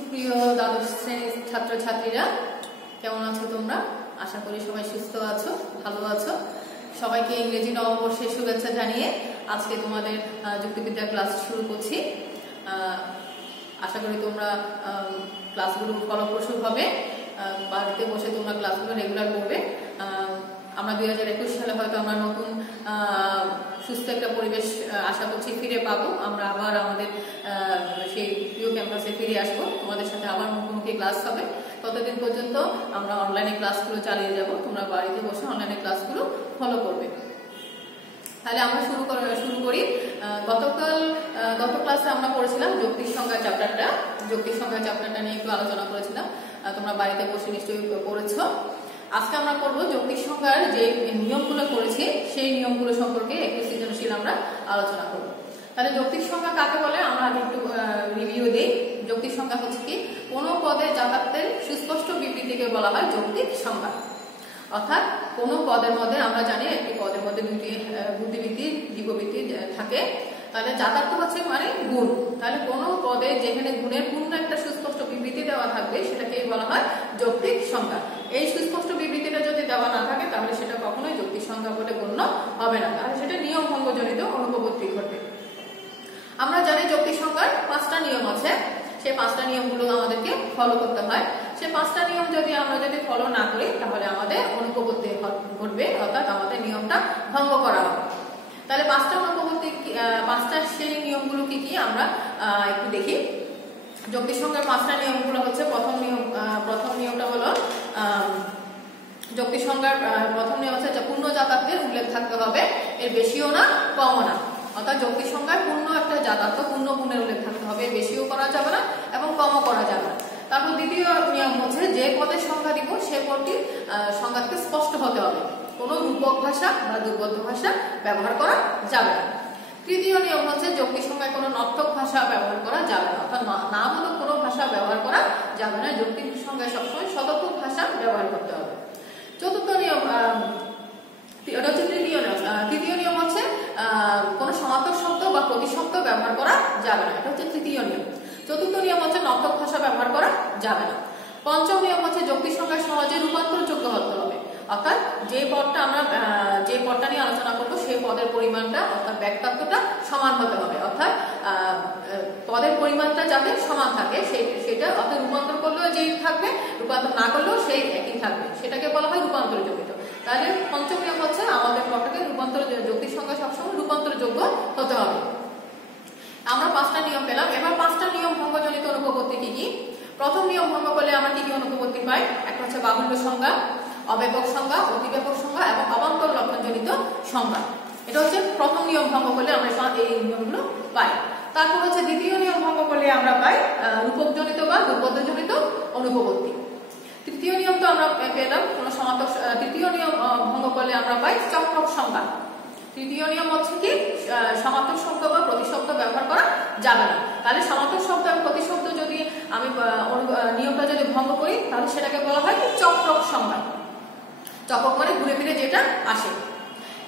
সুপ্রিয় দ্বাদশ শ্রেণীর ছাত্রছাত্রীরা, কেমন আছো তোমরা? আশা করি সবাই সুস্থ আছো, ভালো আছো। সবাইকে ইংরেজি নববর্ষের শুভেচ্ছা জানিয়ে আজকে তোমাদের যুক্তিবিদ্যা ক্লাস শুরু করছি। আশা করি তোমরা ক্লাসগুলো ফলপ্রসূ হবে, বাড়িতে বসে তোমরা ক্লাসগুলো রেগুলার করবে। আমরা 2021 সালে হয়তো আমরা নতুন সুস্থ একটা পরিবেশ আশা করছি ফিরে পাবো। আমরা আবার আমাদের সেই প্রিয় ক্যাম্পাসে ফিরে আসবো, তোমাদের সাথে আবার মুখোমুখি ক্লাস হবে। ততদিন পর্যন্ত আমরা অনলাইনে ক্লাসগুলো চালিয়ে যাব, তোমরা বাড়িতে বসে অনলাইনে ক্লাসগুলো ফলো করবে। তাহলে আমরা শুরু করি। গত ক্লাসে আমরা পড়েছিলাম যৌক্তিক সংজ্ঞা চ্যাপ্টারটা। যৌক্তিক সংজ্ঞা চ্যাপ্টারটা নিয়ে একটু আলোচনা করেছিলাম, তোমরা বাড়িতে বসে নিশ্চয়ই পড়েছো। আজকে আমরা করবো যৌক্তিক সংজ্ঞার যে নিয়মগুলো করেছি সেই নিয়মগুলো সম্পর্কে একটু সৃজনশীল আমরা আলোচনা করব। তাহলে যৌক্তিক সংজ্ঞা কাকে বলে আমরা আগে একটু রিভিউ দিই। যৌক্তিক সংজ্ঞা হচ্ছে কি, কোনো পদের যাতায়াতের সুস্পষ্ট বিবৃতিকে বলা হয় যৌক্তিক সংজ্ঞা। অর্থাৎ কোনো পদের মধ্যে আমরা জানি একটি পদের মধ্যে দুটি বুদ্ধিবৃত্তি জীববৃত্তি থাকে। তাহলে যাতায়াত হচ্ছে মানে গুণ। তাহলে কোনো পদে যেখানে গুণের পূর্ণ একটা সুস্পষ্ট বিবৃতি দেওয়া থাকবে সেটাকে বলা হয় যৌক্তিক সংজ্ঞা। এই সুস্পষ্ট বিবৃতিটা যদি দেওয়া না থাকে তাহলে সেটা কখনোই যৌক্তিক সংজ্ঞা বলে গণ্য হবে না, তাহলে সেটা নিয়ম ভঙ্গজনিত অনুপপত্তি ঘটবে। আমরা জানি যৌক্তিক সংজ্ঞার 5টা নিয়ম আছে, সেই 5টা নিয়মগুলো আমাদেরকে ফলো করতে হয়। সেই 5টা নিয়ম আমরা যদি ফলো না করি তাহলে আমাদের অনুপপত্তি ঘটবে, অর্থাৎ আমাদের নিয়মটা ভঙ্গ করা হবে। তাহলে 5টা সেই নিয়মগুলো কি কি আমরা একটু দেখি। যৌক্তিক সংজ্ঞার 5টা নিয়মগুলো হচ্ছে, প্রথম নিয়মটা হলো যৌক্তিক সংজ্ঞার প্রথম নিয়ম হচ্ছে পূর্ণ যাতায়াতের উল্লেখ থাকতে হবে, এর বেশিও না কমও না। অর্থাৎ যৌক্তিক সংজ্ঞায় পূর্ণ একটা যাতায়াত, পূর্ণ গুণের উল্লেখ থাকতে হবে, বেশিও করা যাবে না এবং কমও করা যাবে না। তারপর দ্বিতীয় নিয়ম হচ্ছে যে পদের সংজ্ঞা দিব সে পদটি সংজ্ঞাকে স্পষ্ট হতে হবে, কোনো রূপক ভাষা বা দুর্বোধ্য ভাষা ব্যবহার করা যাবে না। তৃতীয় নিয়ম হচ্ছে যৌক্তিক সংজ্ঞায় কোনো নর্থক ভাষা ব্যবহার করা যাবে না, অর্থাৎ নামূলক কোনো ভাষা ব্যবহার করা যাবে না। যৌক্তিক সংজ্ঞায় সবসময় সদর্থক ভাষা ব্যবহার করতে হবে। চতুর্থ নিয়ম, তৃতীয় নিয়ম হচ্ছে কোনো সমার্থক শব্দ বা প্রতিশব্দ ব্যবহার করা যাবে না, এটা হচ্ছে তৃতীয় নিয়ম। চতুর্থ নিয়ম হচ্ছে নর্থক ভাষা ব্যবহার করা যাবে না। পঞ্চম নিয়ম হচ্ছে যৌক্তিক সংজ্ঞায় সহজে রূপান্তরযোগ্য হতে হবে, অর্থাৎ যে পদটা নিয়ে আলোচনা করবো সেই পদের পরিমাণটা অর্থাৎ ব্যাক্তার্থটা সমান হতে হবে, অর্থাৎ পদের পরিমাণটা যাতে সমান থাকে সেটা অর্থাৎ রূপান্তর করলেও যেই থাকবে, রূপান্তর না করলেও সেই একই থাকবে, সেটাকে বলা হয় রূপান্তরযোগ্য। তাহলে পঞ্চম নিয়ম হচ্ছে আমাদের পদটাকে যৌক্তিক সংজ্ঞা সবসময় রূপান্তরযোগ্য হতে হবে। আমরা 5টা নিয়ম পেলাম। এবার 5টা নিয়ম ভঙ্গজনিত অনুপপত্তি কি কি? প্রথম নিয়ম ভঙ্গ করলে আমরা কি কি অনুপপত্তি পাই? একটা হচ্ছে বাহুল্য সংজ্ঞা, অব্যাপক সংজ্ঞা, অতিব্যাপক সংজ্ঞা এবং অবান্তর লক্ষণজনিত সংজ্ঞা। এটা হচ্ছে প্রথম নিয়ম ভঙ্গ করলে আমরা এই নিয়মগুলো পাই। তারপর হচ্ছে দ্বিতীয় নিয়ম ভঙ্গ করলে আমরা পাই রূপকজনিত বা দুর্বোধ্যজনিত অনুপপত্তি। তৃতীয় নিয়ম তো আমরা পেলাম কোনো সমার্থক। তৃতীয় নিয়ম ভঙ্গ করলে আমরা পাই চক্রক সংজ্ঞা। তৃতীয় নিয়ম হচ্ছে কি, সমার্থক শব্দ বা প্রতিশব্দ ব্যবহার করা যাবে না। তাহলে সমার্থক শব্দ এবং প্রতিশব্দ যদি আমি নিয়মটা যদি ভঙ্গ করি তাহলে সেটাকে বলা হয় চক্রক সংজ্ঞা। চক্রক মানে ঘুরে ফিরে যেটা আসে।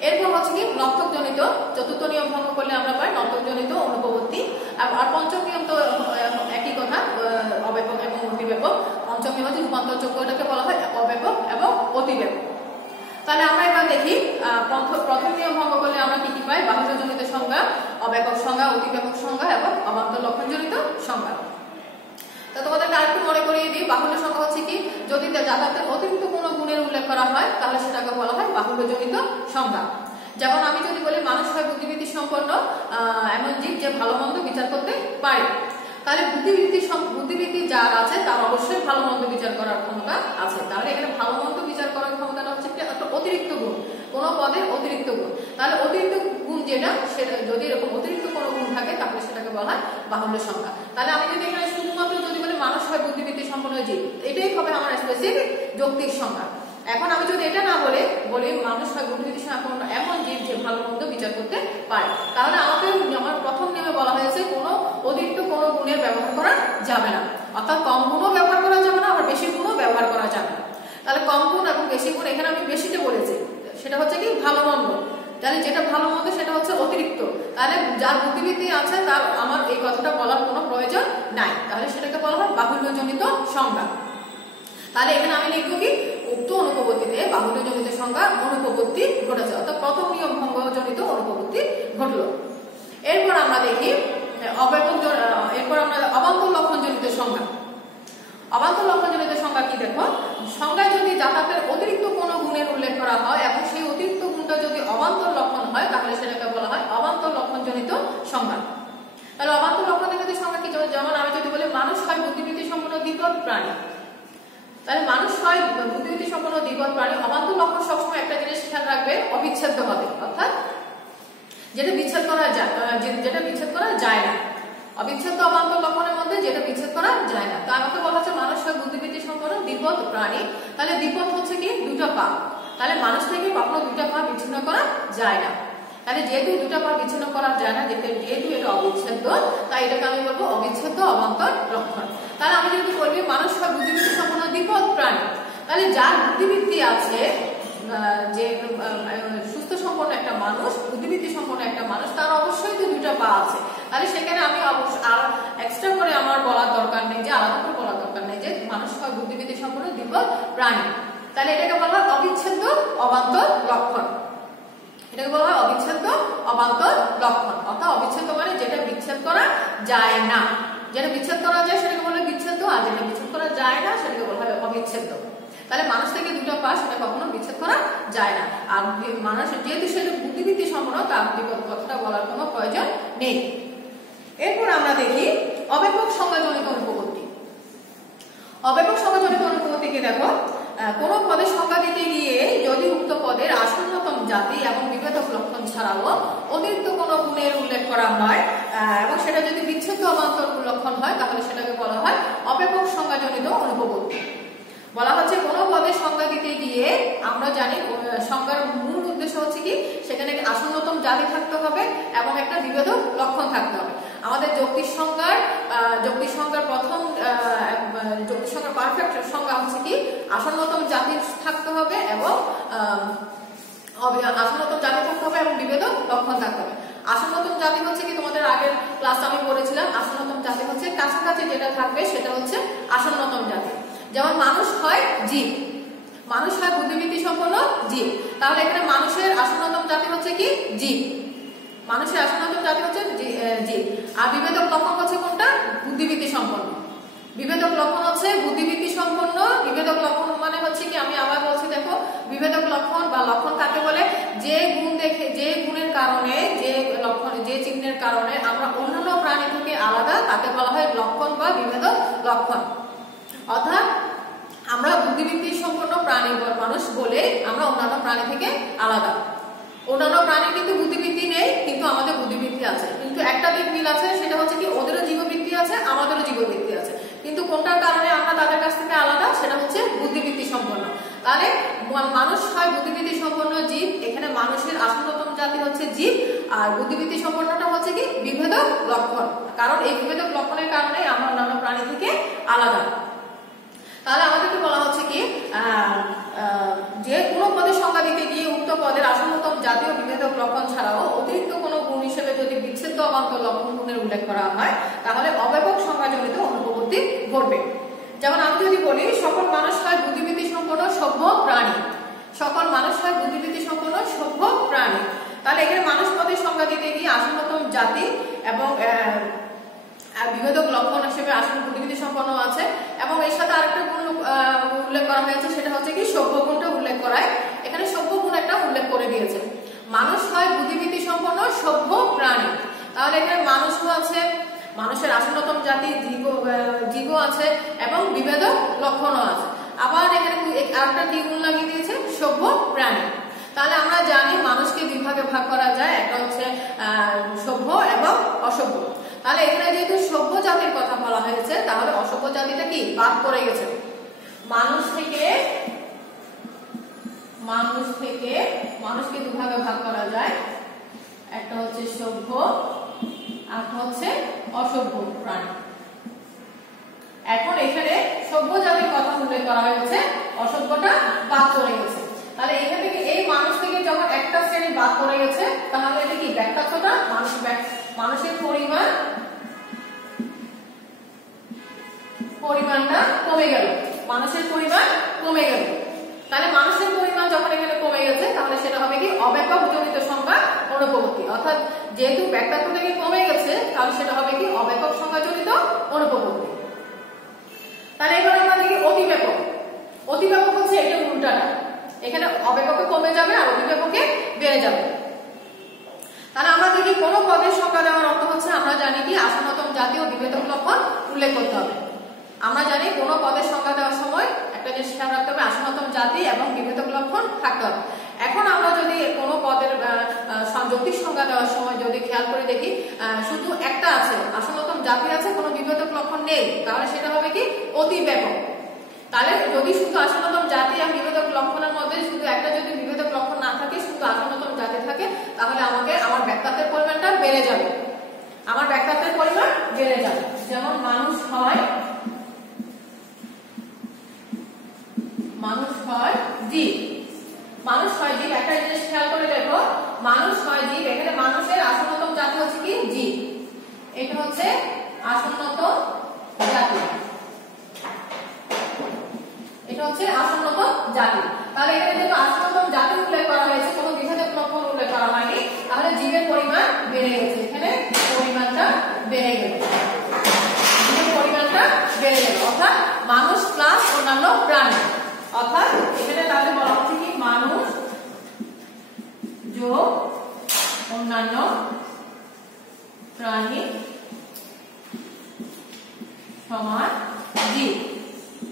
এরপর হচ্ছে কি নর্থকজনিত। চতুর্থ নিয়ম ভঙ্গ করলে আমরা পাই নর্থকজনিত অনুপপত্তি। আর পঞ্চম নিয়ম তো একই কথা, অব্যাপক এবং অতিব্যাপক। পঞ্চম নিয়ম হচ্ছে রূপান্তরযোগ্য, এটাকে বলা হয় অব্যাপক এবং অতিব্যাপক। তাহলে আমরা এবার দেখি প্রথম নিয়ম ভঙ্গ করলে আমরা কি কি পাই? বাহুল্যজনিত সংজ্ঞা, অব্যাপক সংজ্ঞা, অতিব্যাপক সংজ্ঞা এবং অবান্তর লক্ষণজনিত সংজ্ঞা। তো তোমাদেরকে আরেকটু মনে করিয়ে দিই, বাহুল্য সংজ্ঞা হচ্ছে কি, যদি যাতায়াতের অতিরিক্ত কোনো গুণের উল্লেখ করা হয় তাহলে সেটাকে বলা হয় বাহুল্যজনিত সংজ্ঞা। যেমন আমি যদি বলি মানুষ হয় বুদ্ধিবৃত্তি সম্পন্ন এমন জীব যে ভালো মন্দ বিচার করতে পারে, তাহলে বুদ্ধিবৃত্তি যার আছে তার অবশ্যই ভালো মন্দ বিচার করার ক্ষমতা আছে। তাহলে এখানে ভালো মন্দ বিচার করার ক্ষমতাটা হচ্ছে একটা অতিরিক্ত গুণ, কোনো পদের অতিরিক্ত গুণ। তাহলে অতিরিক্ত গুণ যেটা, সেটা যদি এরকম অতিরিক্ত কোনো গুণ থাকে তাহলে সেটাকে বলা হয় বাহুল্য সংজ্ঞা। তাহলে আমি যদি এখানে শুধুমাত্র যদি বলি মানুষ হয় বুদ্ধিবৃত্তি সম্পন্ন জীব, এটাই হবে আমার স্পেসিফিক যৌক্তিক সংজ্ঞা। এখন আমি যদি এটা না বলি মানুষ হয় বুদ্ধিবৃত্তি সম্পন্ন এমন জীব যে ভালো মন্দ বিচার করতে পারে, তাহলে আমার প্রথম নিয়মে বলা হয়েছে কোনো অতিরিক্ত কোনো গুণের ব্যবহার করা যাবে না, অর্থাৎ কম গুণও ব্যবহার করা যাবে না, আবার বেশি গুণও ব্যবহার করা যাবে না। তাহলে কম গুণ এবং বেশি গুণ, এখানে আমি বেশিতে বলেছি, সেটা হচ্ছে কি ভালো মন্দ। তাহলে যেটা ভালো মন্দ সেটা হচ্ছে অতিরিক্ত, তাহলে যার বুদ্ধিবৃত্তি আছে তার আমার এই কথাটা বলার কোনো প্রয়োজন নাই, তাহলে সেটাকে বলা হয় বাহুল্যজনিত সংজ্ঞা। তাহলে এখানে আমি লিখবো কি উক্ত অনুপপত্তিতে বাহুল্যজনিত সংজ্ঞা অনুপপত্তি ঘটেছে, অর্থাৎ প্রথম নিয়ম ভঙ্গজনিত অনুপপত্তি ঘটলো। এরপর আমরা দেখি এরপর আমরা অবান্তর লক্ষণজনিত সংজ্ঞা। অবান্তর লক্ষণজনিত সংজ্ঞা কি দেখো, সংজ্ঞায় যদি যাতায়াতের অতিরিক্ত কোনো গুণের উল্লেখ করা হয় এবং সেই অতিরিক্ত গুণটা যদি অবান্তর লক্ষণ হয় তাহলে সেটাকে বলা হয় অবান্তর লক্ষণজনিত সংজ্ঞা। তাহলে অবান্তর লক্ষণজনিত সংজ্ঞা কি, যেমন আমি যদি বলি মানুষ হয় বুদ্ধিবৃত্তি সম্পন্ন দ্বিপদ প্রাণী, তাহলে মানুষ হয় বুদ্ধিবৃত্তি সম্পন্ন দ্বিপদ প্রাণী। অবান্তর লক্ষণ সবসময় একটা জিনিস খেয়াল রাখবে, অবিচ্ছেদ্য হবে, অর্থাৎ যেটা বিচ্ছেদ করা যায় না। অবিচ্ছেদ্য অবান্তর লক্ষণের মধ্যে যেটা বিচ্ছেদ করা যায় না। তো আমাকে বলা হচ্ছে মানুষ হয় বুদ্ধিবৃত্তি সম্পন্ন দ্বিপদ প্রাণী, তাহলে দ্বিপদ হচ্ছে কি দুটো পা, তাহলে মানুষ থেকে কখনো দুটো পা বিচ্ছিন্ন করা যায় না। তাহলে যেহেতু দুটো পা বিচ্ছিন্ন করা যায় না, যেহেতু এটা অবিচ্ছেদ্য, তাই এটাকে আমি বলবো অবিচ্ছেদ্য অবান্তর লক্ষণ। তাহলে আমি যদি বলি মানুষ হয় বুদ্ধিবৃত্তি সম্পন্ন দ্বিপদ প্রাণী, তাহলে যার বুদ্ধিবৃত্তি আছে, যে সুস্থ সম্পন্ন একটা মানুষ, বুদ্ধিবৃত্তি সম্পন্ন একটা মানুষ, তার অবশ্যই তো দুটো পা আছে। তাহলে সেখানে আমি অবশ্যই আর এক্সট্রা করে আমার বলার দরকার নেই, যে আলাদা করে বলার দরকার নেই যে মানুষ হয় বুদ্ধিবৃত্তি সম্পন্ন দ্বিপদ প্রাণী। তাহলে এটাকে বলা হয় অবিচ্ছেদ্য অবান্তর লক্ষণ। এটাকে বলা হয় অবিচ্ছেদ্য অবান্তর লক্ষণ, অর্থাৎ অবিচ্ছেদ্য মানে যেটা বিচ্ছেদ করা যায় না। যেটা বিচ্ছেদ করা যায় সেটাকে বলা হয় বিচ্ছেদ্য, আর যেটা বিচ্ছেদ করা যায় না সেটাকে বলা হয় অবিচ্ছেদ্য। তাহলে মানুষ থেকে দুটো পা সেটা কখনো বিচ্ছেদ করা যায় না। আর মানুষ যেহেতু সেটা বুদ্ধিবৃত্তি সম্পন্ন, তার কথাটা বলার কোনো প্রয়োজন নেই। এরপর আমরা দেখি অব্যাপক সংজ্ঞাজনিত অনুপপত্তি। অব্যাপক সংজ্ঞাজনিত অনুপপত্তিকে দেখো, কোনো পদের সংজ্ঞা দিতে গিয়ে যদি উক্ত পদের আসন্নতম জাতি এবং বিভেদক লক্ষণ ছাড়াও অতিরিক্ত কোনো গুণের উল্লেখ করা হয় এবং সেটা যদি বিচ্ছেদ্য অবান্তর লক্ষণ হয় তাহলে সেটাকে বলা হয় অব্যাপক সংজ্ঞাজনিত অনুপপত্তি। বলা হচ্ছে কোনো পদের সংজ্ঞা দিতে গিয়ে আমরা জানি সংজ্ঞার মূল উদ্দেশ্য হচ্ছে কি, সেখানে আসন্নতম জাতি থাকতে হবে এবং একটা বিভেদক লক্ষণ থাকতে হবে। আমাদের যৌক্তিক সংজ্ঞার প্রথম যৌক্তিক সংজ্ঞার পারফেক্ট সংজ্ঞা হচ্ছে কি আসন্নতম জাতি থাকতে হবে এবং বিভেদক লক্ষণ থাকতে হবে। আসন্নতম জাতি হচ্ছে কি, তোমাদের আগের ক্লাসে আমি বলেছিলাম, আসন্নতম জাতি হচ্ছে কাছাকাছি যেটা থাকবে সেটা হচ্ছে আসন্নতম জাতি। যেমন মানুষ হয় জীব, মানুষ হয় বুদ্ধিবৃত্তি সম্পন্ন জীব, তাহলে এখানে মানুষের আসন্নতম জাতি হচ্ছে কি জীব, মানুষের আসন্নতম জাতি হচ্ছে জীব। আর বিভেদক লক্ষণ হচ্ছে কোনটা, বুদ্ধিবৃত্তি সম্পন্ন। বিভেদক লক্ষণ হচ্ছে বুদ্ধিবৃত্তি সম্পন্ন। বিভেদক লক্ষণ মানে হচ্ছে কি, আমি আবার বলছি দেখো, বিভেদক লক্ষণ বা লক্ষণ কাকে বলে, যে গুণের কারণে, যে চিহ্নের কারণে আমরা অন্যান্য প্রাণী থেকে আলাদা, তাকে বলা হয় লক্ষণ বা বিভেদক লক্ষণ। অর্থাৎ আমরা বুদ্ধিবৃত্তি সম্পন্ন প্রাণী মানুষ বলে আমরা অন্যান্য প্রাণী থেকে আলাদা। অন্যান্য প্রাণী কিন্তু বুদ্ধিবৃত্তি নেই, কিন্তু আমাদের বুদ্ধিবৃত্তি আছে। কিন্তু একটা দিক মিল আছে, সেটা হচ্ছে কি ওদেরও জীববৃত্তি আছে, আমাদেরও জীববৃত্তি আছে। কিন্তু কোনটার কারণে আমরা তাদের কাছ থেকে আলাদা, সেটা হচ্ছে বুদ্ধিবৃত্তি সম্পন্ন। তাহলে মানুষ হয় বুদ্ধিবৃত্তি সম্পন্ন জীব, এখানে মানুষের আসন্নতম জাতি হচ্ছে জীব, আর বুদ্ধিবৃত্তি সম্পন্নটা হচ্ছে কি বিভেদক লক্ষণ, কারণ এই বিভেদক লক্ষণের কারণে আমরা অন্যান্য প্রাণী থেকে আলাদা। তাহলে আমাদেরকে বলা হচ্ছে কি যে কোনো পদের সংজ্ঞা দিতে গিয়ে উক্ত পদের আসন্নতম জাতীয় বিভেদক লক্ষণ ছাড়াও অতিরিক্ত কোনো গুণ হিসেবে যদি বিচ্ছেদ্য অবান্তর লক্ষণ গুণের উল্লেখ করা হয় তাহলে অব্যাপক সংজ্ঞাজনিত অনুপপত্তি ঘটবে। যেমন আমি যদি বলি সকল মানুষ হয় বুদ্ধিবৃত্তি সম্পন্ন সভ্য প্রাণী, সকল মানুষ হয় বুদ্ধিবৃত্তি সম্পন্ন সভ্য প্রাণী, তাহলে এখানে মানুষ পদের সংজ্ঞা দিতে গিয়ে আসন্নতম জাতি এবং বিভেদক লক্ষণ হিসেবে আসন্ন বুদ্ধিবৃত্তি সম্পন্ন আছে এবং এর সাথে আরেকটা গুণ উল্লেখ করা হয়েছে, সেটা হচ্ছে কি সভ্য গুণটা উল্লেখ করায়। এখানে সভ্য গুণ একটা উল্লেখ করে দিয়েছে। মানুষ হয় বুদ্ধিবৃত্তি সম্পন্ন সভ্য প্রাণী, তাহলে এখানে মানুষও আছে, মানুষের আসন্নতম জাতি জীব আছে এবং বিভেদক লক্ষণও আছে। আবার এখানে আরেকটা কি গুণ লাগিয়ে দিয়েছে, সভ্য প্রাণী। তাহলে আমরা জানি মানুষকে দুই ভাগে ভাগ করা যায়, একটা হচ্ছে সভ্য এবং অসভ্য। তাহলে এখানে যেহেতু সভ্য জাতির কথা বলা হয়েছে, তাহলে অসভ্য জাতিটা কি বাদ পড়ে গেছে। মানুষকে দুভাগে ভাগ করা যায়, একটা হচ্ছে সভ্য আর একটা হচ্ছে অসভ্য প্রাণী। এখন এখানে সভ্য জাতির কথা উল্লেখ করা হয়েছে, অসভ্যটা বাদ পড়ে গেছে। তাহলে এখান থেকে এই মানুষ থেকে যখন একটা শ্রেণী বাদ পড়ে গেছে, তাহলে এটা কি ব্যাখ্যার্থটা মানুষের পরিমাণ কমে গেল। তাহলে মানুষের পরিমাণ যখন এখানে কমে গেছে তাহলে সেটা হবে কি অব্যাপক জনিত সংখ্যা অনুপপত্তি, অর্থাৎ যেহেতু ব্যাপক থেকে কমে গেছে তাহলে সেটা হবে কি অব্যাপক সংখ্যা জনিত অনুপপত্তি। তাহলে এবার আমরা দেখি অতিব্যাপক। অতিব্যাপক হচ্ছে এটা উল্টাটা, এখানে অব্যাপকে কমে যাবে আর অতিব্যাপকে বেড়ে যাবে। তাহলে আমরা দেখি কোন পদের সংখ্যা দেওয়ার অর্থ হচ্ছে আমরা জানি কি আসন্নতম জাতি ও বিভেদক লক্ষণ উল্লেখ করতে হবে। আমরা জানি কোন পদের সংখ্যা দেওয়ার সময় একটা জিনিস খেয়াল রাখতে হবে আসন্নতম জাতি এবং বিভেদক লক্ষণ থাকতে হবে। এখন আমরা যদি কোনো পদের যৌক্তিক সংখ্যা দেওয়ার সময় যদি খেয়াল করে দেখি শুধু একটা আছে, আসন্নতম জাতি আছে, কোনো বিভেদক লক্ষণ নেই, তাহলে সেটা হবে কি অতিব্যাপক। তাহলে যদি শুধু আসন্নতম জাতি এবং বিভেদক লক্ষণের মধ্যে শুধু একটা যদি বিভেদক লক্ষণ না থাকে, শুধু আসন্নতম জাতি থাকে, তাহলে আমাকে আমার ব্যাখ্যাতের পরিমাণটা বেড়ে যাবে, আমার ব্যাখ্যাতের পরিমাণ বেড়ে যাবে। যেমন মানুষ হয় জীব, মানুষ হয় জীব। একটা জিনিস খেয়াল করে দেখো, মানুষ হয় জীব, এখানে মানুষের আসন্নতম জাতি হচ্ছে কি জীব, এটা হচ্ছে আসন্নতম জাতি, এটা হচ্ছে আসন্নতম জাতি। তাহলে এখানে যেহেতু আসন্নতম জাতি উল্লেখ করা হয়েছে, কোনো বিভেদক লক্ষণ উল্লেখ করা হয়নি, তাহলে জীবের পরিমাণ বেড়ে গেছে, এখানে পরিমাণটা বেড়ে গেল, জীবের পরিমাণটা বেড়ে গেল, অর্থাৎ মানুষ প্লাস অন্যান্য প্রাণী, অর্থাৎ এখানে তাহলে বলা হচ্ছে কি মানুষ যোগ অন্যান্য প্রাণী সমান জীব।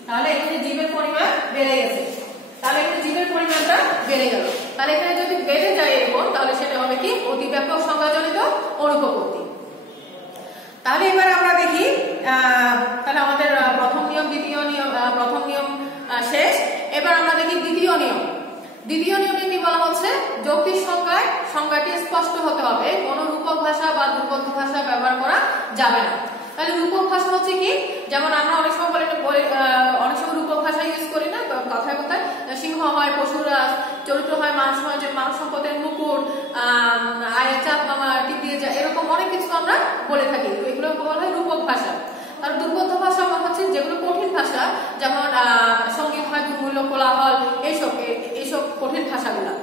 তাহলে এখানে জীবের পরিমাণ বেড়ে গেছে, তাহলে এখানে জীবের পরিমাণটা বেড়ে গেল। তাহলে এখানে যদি বেড়ে যায় এরকম, তাহলে সেটা হবে কি অতিব্যাপক সংখ্যাজনিত অনুপপত্তি। তাহলে এবার আমরা দেখি, তাহলে আমাদের প্রথম নিয়ম দ্বিতীয় নিয়ম, প্রথম নিয়ম শেষ। এবার আমরা দেখি দ্বিতীয় নিয়ম। দ্বিতীয় নিয়মে কি বলা হচ্ছে, যৌক্তিক সংখ্যায় সংজ্ঞাটি স্পষ্ট হতে হবে, কোনো রূপক ভাষা বা দুর্বোধ্য ভাষা ব্যবহার করা যাবে না। তাহলে রূপক ভাষা হচ্ছে কি, যেমন আমরা অনেক সময় অনেক সময় রূপক ভাষা ইউজ করি না, কথায় কথায় সিংহ হয় পশুরাজ, চরিত্র হয় মানুষ, হয় যে মানব সম্পদের মুকুট, আয়ের চাঁদ মামা টিপ দিয়ে যায়, এরকম অনেক কিছু আমরা বলে থাকি, এগুলো বলা হয় রূপক ভাষা। আর দুর্বোধ্য ভাষা হচ্ছে যেগুলো কঠিন ভাষা, যেমন সঙ্গীত হয় দুর্মূল্য কোলাহল, এইসব কঠিন ভাষাগুলা।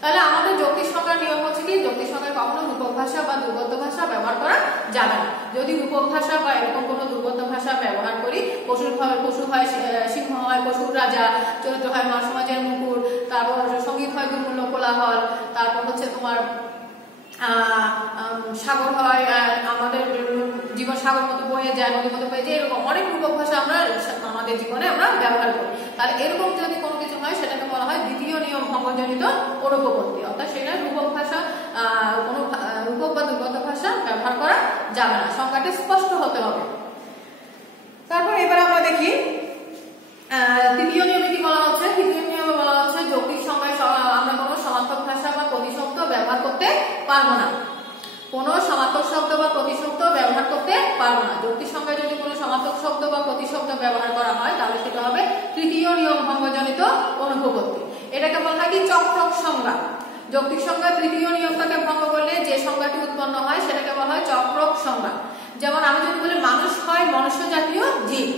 তাহলে আমাদের যৌক্তিক সংখ্যার নিয়ম হচ্ছে কি, যৌক্তিক সংখ্যায় কখনো রূপক ভাষা বা দুর্বোধ্য ভাষা ব্যবহার করা যাবে না। যদি রূপক ভাষা বা এরকম কোনো দুর্বোধ্য ভাষা ব্যবহার করি, পশু হয় সিংহ হয় পশুর রাজা, চরিত্র হয় মানব সমাজের মুকুট, তারপর সঙ্গীত হয় দুর্মূল্য কোলাহল, তারপর হচ্ছে তোমার সাগর হয় আমাদের জীবন সাগর মতো বয়ে যায়, নদীর মতো বয়ে যায়, এরকম অনেক রূপক ভাষা আমরা আমাদের জীবনে আমরা ব্যবহার করি। তাহলে এরকম যদি কোনো কিছু হয় সেটাকে বলা হয় দ্বিতীয় নিয়ম ভঙ্গজনিত অনুপপত্তি, অর্থাৎ সেটা রূপক ভাষা কোনো রূপক বা দুর্বোধ্য ভাষা ব্যবহার করা যাবে না, সংজ্ঞাটি স্পষ্ট হতে হবে। তারপর এবার আমরা দেখি তৃতীয় নিয়মে কি বলা হচ্ছে। তৃতীয় নিয়মে বলা হচ্ছে যৌক্তিক সংখ্যায় আমরা কোনো সমার্থক ভাষা বা প্রতিশব্দ ব্যবহার করতে পারবো না, কোনো সমার্থক শব্দ বা প্রতিশব্দ ব্যবহার করতে পারবো না। যৌক্তিক সংখ্যায় যদি কোনো সমার্থক শব্দ বা প্রতিশব্দ ব্যবহার করা হয় তাহলে সেটা হবে তৃতীয় নিয়ম ভঙ্গজনিত অনুপপত্তি। এটাকে বলা হয় কি চক্রক সংজ্ঞা। যৌক্তিক সংখ্যার তৃতীয় নিয়মটাকে ভঙ্গ করলে যে সংজ্ঞাটি উৎপন্ন হয় সেটাকে বলা হয় চক্রক সংজ্ঞা। যেমন আমি যদি বলি মানুষ হয় মনুষ্য জাতীয় জীব,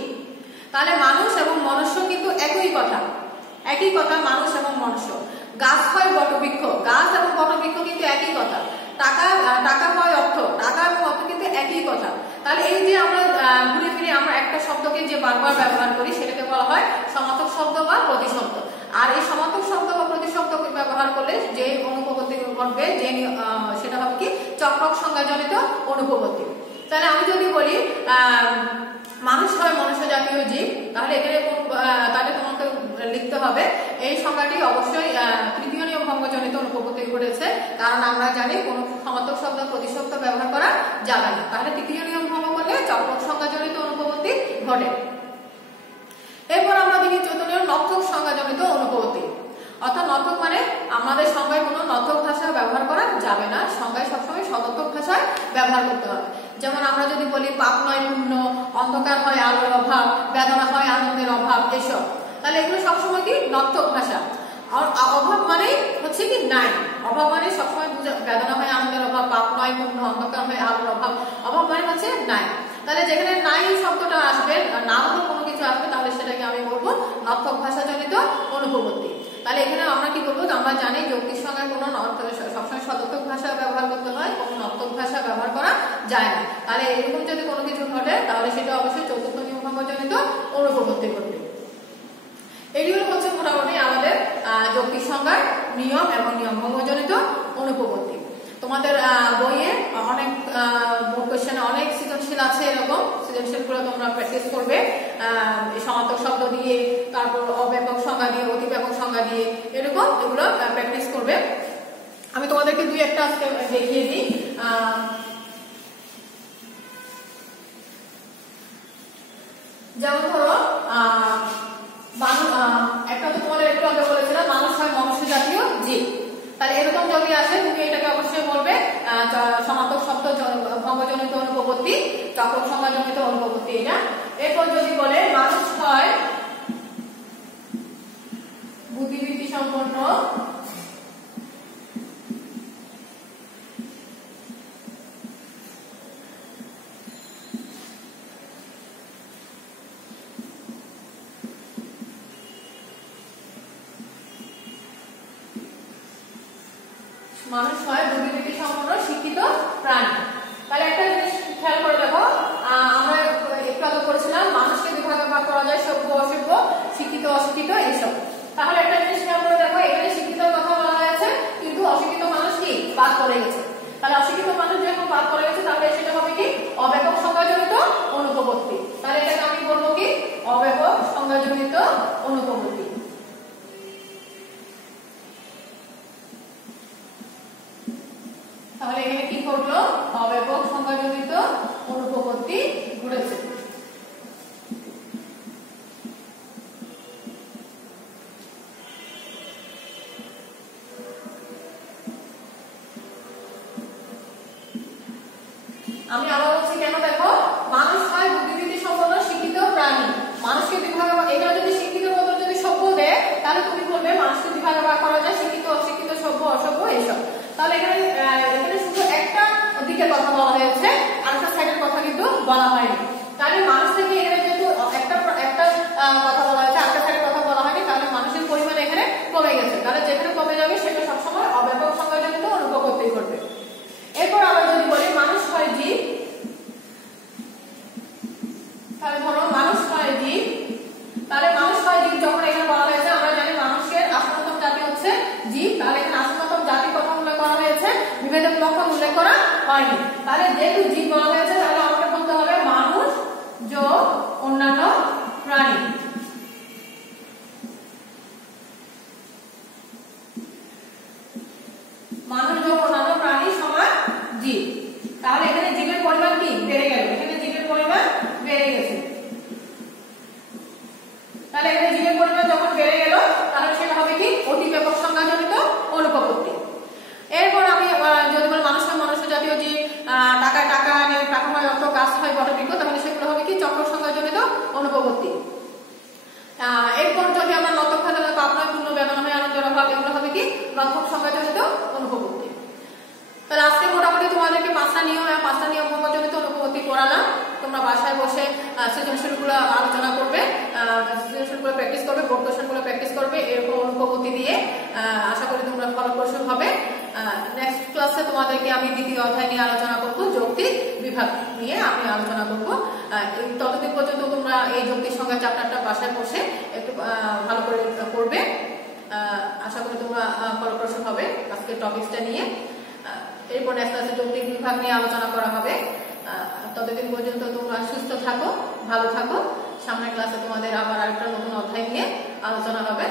তাহলে মানুষ এবং মনুষ্য কিন্তু একই কথা, মানুষ এবং মনুষ্য। গাছ হয় বটবৃক্ষ, গাছ এবং বটবৃক্ষ কিন্তু একই কথা। টাকা হয় অর্থ, টাকা এবং অর্থ কিন্তু একই কথা। তাহলে এই যে আমরা ঘুরে ফিরে আমরা একটা শব্দকে যে বারবার ব্যবহার করি সেটাকে বলা হয় সমার্থক শব্দ বা প্রতিশব্দ। আর এই সমার্থক শব্দ বা প্রতিশব্দকে ব্যবহার করলে যে অনুপপত্তি ঘটবে সেটা হবে কি চক্রক সংজ্ঞাজনিত অনুপপত্তি। তাহলে আমি যদি বলি মানুষ হয় মনুষ্য জাতীয় জীব, তাহলে তাহলে তোমাকে লিখতে হবে এই সংজ্ঞাটি অবশ্যই তৃতীয় নিয়ম ভঙ্গজনিত অনুপপত্তি ঘটেছে, কারণ আমরা জানি কোন সমার্থক শব্দ প্রতিশব্দ ব্যবহার করা যাবে না। তাহলে তৃতীয় নিয়ম ভঙ্গ করলে চক্রক সংজ্ঞাজনিত অনুপপত্তি ঘটে। এরপর আমরা দেখি চতুর্থ নিয়ম নর্থক সংজ্ঞাজনিত অনুপপত্তি। অর্থাৎ নর্থক মানে আমাদের সংজ্ঞায় কোনো নর্থক ভাষা ব্যবহার করা যাবে না, সংজ্ঞায় সবসময় সদর্থক ভাষায় ব্যবহার করতে হবে। যেমন আমরা যদি বলি পাপ নয় পুণ্য, অন্ধকার হয় আলোর অভাব, বেদনা হয় আনন্দের অভাব, এসব, তাহলে এগুলো সবসময় কি নর্থক ভাষা। আর অভাব মানে হচ্ছে কি নাই, অভাব মানে সবসময় বেদনা হয় আনন্দের অভাব, পাপ নয় পুণ্য, অন্ধকার হয় আলোর অভাব, অভাব মানে হচ্ছে নাই। তাহলে যেখানে নাই শব্দটা আসবে, না হলো কোনো কিছু আসবে, তাহলে সেটাকে আমি বলবো নর্থক ভাষাজনিত অনুপপত্তি। তাহলে এখানে আমরা কি বলবো, আমরা জানি যৌক্তিক সংজ্ঞায় কোনো সবসময় সদর্থক ভাষা ব্যবহার করতে হয়, কোনো নর্থক ভাষা ব্যবহার করা যায় না। তাহলে এরকম যদি কোনো কিছু ঘটে তাহলে সেটা অবশ্যই চতুর্থ নিয়মভঙ্গজনিত অনুপপত্তি ঘটবে। এগুলো হচ্ছে মোটামুটি আমাদের যৌক্তিক সংজ্ঞার নিয়ম এবং নিয়মভঙ্গজনিত অনুপপত্তি। তোমাদের বইয়ে অনেক কোশ্চেনে অনেক সৃজনশীল আছে, এরকম সৃজনশীলগুলো তোমরা প্র্যাকটিস করবে সমার্থক শব্দ দিয়ে, তারপর অব্যাপক সংজ্ঞা দিয়ে, অতিব্যাপক সংজ্ঞা দিয়ে, এরকম এগুলো প্র্যাকটিস করবে। আমি তোমাদেরকে দুই একটা আজকে দেখিয়ে দিই। যেমন ধরো একটা তো তোমাদের একটু আগে বলেছিলাম মানুষ হয় মনুষ্য জাতীয় জীব। তাহলে এরকম যদি আসে তুমি এটাকে অবশ্যই বলবে সমার্থক শব্দ ভঙ্গজনিত অনুপপত্তি, চক্রক সংজ্ঞাজনিত অনুপপত্তি এটা। এরপর যদি বলে মানুষ হয় বুদ্ধিবৃত্তি সম্পন্ন মানুষ হয় বুদ্ধিবৃত্তি সম্পন্ন শিক্ষিত প্রাণী। তাহলে একটা জিনিস খেয়াল করে দেখো, আমরা একটু আগে করেছিলাম মানুষকে দুভাগে ভাগ করা যায়, সভ্য অসভ্য, শিক্ষিত অশিক্ষিত এইসব। তাহলে একটা জিনিস খেয়াল করে দেখো, এখানে শিক্ষিতের কথা বলা হয়েছে কিন্তু অশিক্ষিত মানুষ কি বাদ পড়ে গেছে। তাহলে অশিক্ষিত মানুষ যখন বাদ পড়ে গেছে তাহলে সেটা হবে কি অব্যাপক সংজ্ঞাজনিত অনুপপত্তি। তাহলে এটাকে আমি বলবো কি অব্যাপক সংজ্ঞাজনিত অনুপপত্তি। তাহলে এখানে কি করলো অব্যাপক সংজ্ঞাজনিত অনুপপত্তি ঘটেছে। আমি আবার বলছি কেন, দেখো মানুষ হয় বুদ্ধিবৃত্তি সম্পন্ন শিক্ষিত প্রাণী। মানুষকে বিভাগে, এখানে যদি শিক্ষিত বদল যদি সভ্য দেয় তাহলে তুমি বলবে মানুষকে বিভাগে ভাগ করা যায় শিক্ষিত অশিক্ষিত সভ্য অসভ্য এইসব। তাহলে এখানে শুধু একটা দিকের কথা বলা হয়েছে, আরেকটা সাইডের কথা কিন্তু বলা হয়নি। তাহলে মানুষ থেকে এখানে যেহেতু একটা কথা বলা হয়েছে, আরেকটা সাইডের কথা বলা হয়নি, তাহলে মানুষের পরিমাণ এখানে কমে গেছে। তাহলে যেখানে কমে যাবে সেটা সবসময় অব্যাপক সংজ্ঞাজনিত অনুপপত্তি করবে। এরপর আবার যদি বলি মানুষ হয় জীব, তাহলে ধরো মানুষ হয় জীব। তাহলে মানুষ হয় জীব যখন এখানে বলা হয়েছে, আমরা জানি মানুষের আসনতম জাতি হচ্ছে জীব। তাহলে এখানে আসনতম জাতির কথা উল্লেখ করা হয়েছে, বিভেদক লক্ষণ উল্লেখ করা হয়নি। তাহলে যেহেতু জীব বলা হয়েছে তাহলে আমাকে বলতে হবে মানুষ যোগ অন্যান্য প্রাণী। মানুষ যোগ অন্যান্য প্রাণী সমান জীব। তাহলে এখানে জীবের পরিমাণ কি বেড়ে গেল, এখানে জীবের পরিমাণ বেড়ে গেছে। তাহলে এখানে জীবের পরিমাণ যখন বেড়ে গেল তাহলে সেটা হবে কি অতিব্যাপক সংজ্ঞাজনিত অনুপপত্তি। এরপর আমি যদি বলি মানুষ হয় মনুষ্য জাতীয় জীব, টাকায় টাকা আনে, টাকা হয় অর্থ, কাজ হয় বটবৃক্ষ, তাহলে সেগুলো হবে কি চক্র সংজ্ঞাজনিত অনুপপত্তি। এরপর যদি আমরা নর্থক ভাষা পাবনায় পূর্ণ বেদনা হয় আনন্দের অভাব, এগুলো হবে কি নর্থক সংজ্ঞাজনিত অনুপপত্তি। তাহলে আজকে মোটামুটি তোমাদেরকে 5টা নিয়ম ভঙ্গজনিত অনুপপত্তি পড়ালাম। তোমরা বাসায় বসে সৃজনশীলগুলো আলোচনা করবে, সৃজনশীলগুলো প্র্যাকটিস করবে, বোর্ড কোশ্চেনগুলো প্র্যাকটিস করবে, এরকম অনুপপত্তি দিয়ে আশা করি তোমরা ফলপ্রসূ হবে। নেক্সট ক্লাসে তোমাদেরকে আমি দ্বিতীয় অধ্যায় নিয়ে আলোচনা করব, যৌক্তিক বিভাগ নিয়ে আমি আলোচনা করব। ততদিন পর্যন্ত তোমরা এই যৌক্তিক সংজ্ঞা চ্যাপ্টারটা বাসায় বসে একটু ভালো করে করবে। আশা করি তোমরা ফলপ্রসূ হবে আজকের টপিকসটা নিয়ে। এরপর নেক্সট ক্লাসে যৌক্তিক বিভাগ নিয়ে আলোচনা করা হবে। ততদিন পর্যন্ত তোমরা সুস্থ থাকো, ভালো থাকো। সামনের ক্লাসে তোমাদের আবার আরেকটা নতুন অধ্যায় নিয়ে আলোচনা হবে।